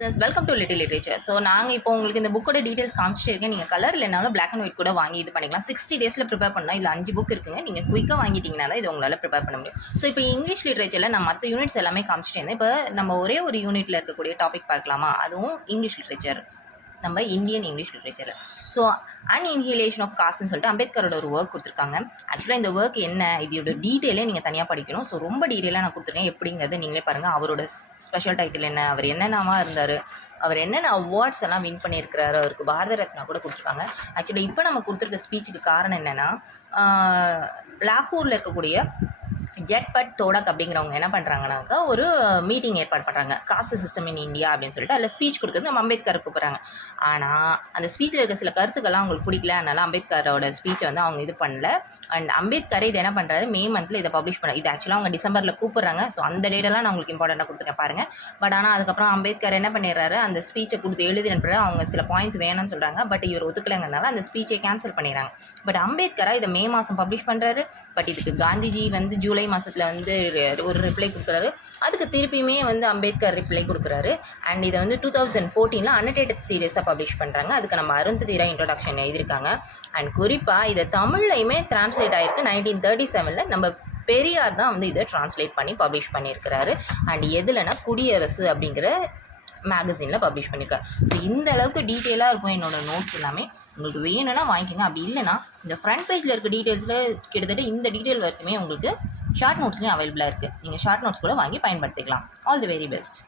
Welcome to little literature. So நாங்கள் இப்போ உங்களுக்கு இந்த புக்கோட டீட்டெயில்ஸ் காமிச்சிட்டே இருக்கேன். நீங்கள் கலர் இல்லைனாலும் பிளாக் அண்ட் ஒயிட் கூட வாங்கி இது பண்ணிக்கலாம். 60 டேஸில் ப்ரிப்பேர் பண்ணால் இதில் 5 புக் இருக்குங்க. நீங்கள் குயிக்காக வாங்கிட்டீங்கன்னா தான் இது உங்களால் ப்ரிப்பேர் பண்ண முடியும். ஸோ இப்போ இங்கிலீஷ் லிட்ரேச்சரில் நான் மற்ற யூனிட்ஸ் எல்லாமே காமிச்சிட்டே இருந்தேன். இப்போ நம்ம ஒரே ஒரு யூனிட்டில் இருக்கக்கூடிய டாபிக் பார்க்கலாமா? அதுவும் இங்கிலீஷ் லிட்ரேச்சர், நம்ம இந்தியன் இங்கிலீஷ் லிட்ரேச்சரில். ஸோ அன்இன்ஹிலேஷன் ஆஃப் காஸ்ட்னு சொல்லிட்டு அம்பேத்கரோட ஒரு ஒர்க் கொடுத்துருக்காங்க. ஆக்சுவலாக இந்த ஒர்க் என்ன, இதோட டீட்டெயிலே நீங்கள் தனியாக படிக்கணும். ஸோ ரொம்ப டீட்டெயிலாக நான் கொடுத்துருக்கேன். எப்படிங்கிறது நீங்களே பாருங்கள். அவரோட ஸ்பெஷல் டைட்டில் என்ன, அவர் என்னென்னவா இருந்தார், அவர் என்னென்ன அவார்ட்ஸ் எல்லாம் வின் பண்ணியிருக்கிறாரு, அவருக்கு பாரத ரத்னா கூட கொடுத்துருக்காங்க. ஆக்சுவலாக இப்போ நம்ம கொடுத்துருக்க ஸ்பீச்சுக்கு காரணம் என்னென்னா, லாகூரில் இருக்கக்கூடிய ஜெட்பட் தோடக் அப்படிங்கிறவங்க என்ன பண்ணுறாங்கனாக்கா ஒரு மீட்டிங் ஏற்பாடு பண்ணுறாங்க, காஸ்ட் சிஸ்டம் இன் இந்தியா அப்படின்னு சொல்லிட்டு. அதில் ஸ்பீச் கொடுக்குறது நம்ம அம்பேத்கர் கூப்பிட்றாங்க. ஆனால் அந்த ஸ்பீச்சில் இருக்க சில கருத்துக்கள்லாம் அவங்களுக்கு பிடிக்கல. அதனால் அம்பேத்கரோட ஸ்பீச்சை வந்து அவங்க இது பண்ணல. அண்ட் அம்பேத்கரை இதை என்ன பண்ணுறாரு, மே மந்தில் இதை பப்ளிஷ் பண்ண, இது ஆக்சுவலாக அவங்க டிசம்பரில் கூப்பிட்றாங்க. ஸோ அந்த டேட்டெல்லாம் நான் உங்களுக்கு இம்பார்ட்டண்ட்டாக கொடுத்துருக்கேன் பாருங்கள். பட் ஆனால் அதுக்கப்புறம் அம்பேத்கர் என்ன பண்ணிடுறாரு, அந்த ஸ்பீச்சை கொடுத்து எழுதி அனுப்புறாரு. அவங்க சில பாயிண்ட்ஸ் வேணும்னு சொல்கிறாங்க. பட் இவர் ஒத்துக்கலைங்கிறதுனால அந்த ஸ்பீச்சை கேன்சல் பண்ணிடுறாங்க. பட் அம்பேத்கரை இதை மே மாதம் பப்ளிஷ் பண்ணுறாரு. பட் இதுக்கு காந்திஜி வந்து ஜூலை மாதத்தில் வந்து ஒரு ரிப்ளை கொடுக்குறாரு. அதுக்கு திருப்பியுமே வந்து அம்பேத்கர் ரிப்ளை கொடுக்குறாரு. அண்ட் இதை வந்து 2014 அன்னடேட்டட் சீரியஸாக பப்ளிஷ் பண்ணுறாங்க. அதுக்கு நம்ம அருந்ததி ராய் இன்ட்ரோடக்ஷன் எழுதியிருக்காங்க. அண்ட் குறிப்பாக இதை தமிழ்லையுமே டிரான்ஸ்லேட் ஆகிருக்கு. 1937 நம்ம பெரியார் தான் வந்து இதை டிரான்ஸ்லேட் பண்ணி பப்ளிஷ் பண்ணியிருக்கிறாரு. அண்ட் எதுலனா குடியரசு அப்படிங்கிற மேகசினில் பப்ளிஷ் பண்ணியிருக்காரு. ஸோ இந்த அளவுக்கு டீட்டெயிலாக இருக்கும் என்னோடய நோட்ஸ் எல்லாமே. உங்களுக்கு வேணும்னா வாங்கிக்கோங்க. அப்படி இல்லைனா இந்த ஃப்ரண்ட் பேஜில் இருக்க டீட்டெயில்ஸில் கிட்டத்தட்ட இந்த டீட்டெயில் வரைக்குமே உங்களுக்கு ஷார்ட் நோட்ஸ்லேயும் அவைலபிளாக இருக்குது. நீங்கள் ஷார்ட் நோட்ஸ் கூட வாங்கி பயன்படுத்திக்கலாம். All the very best.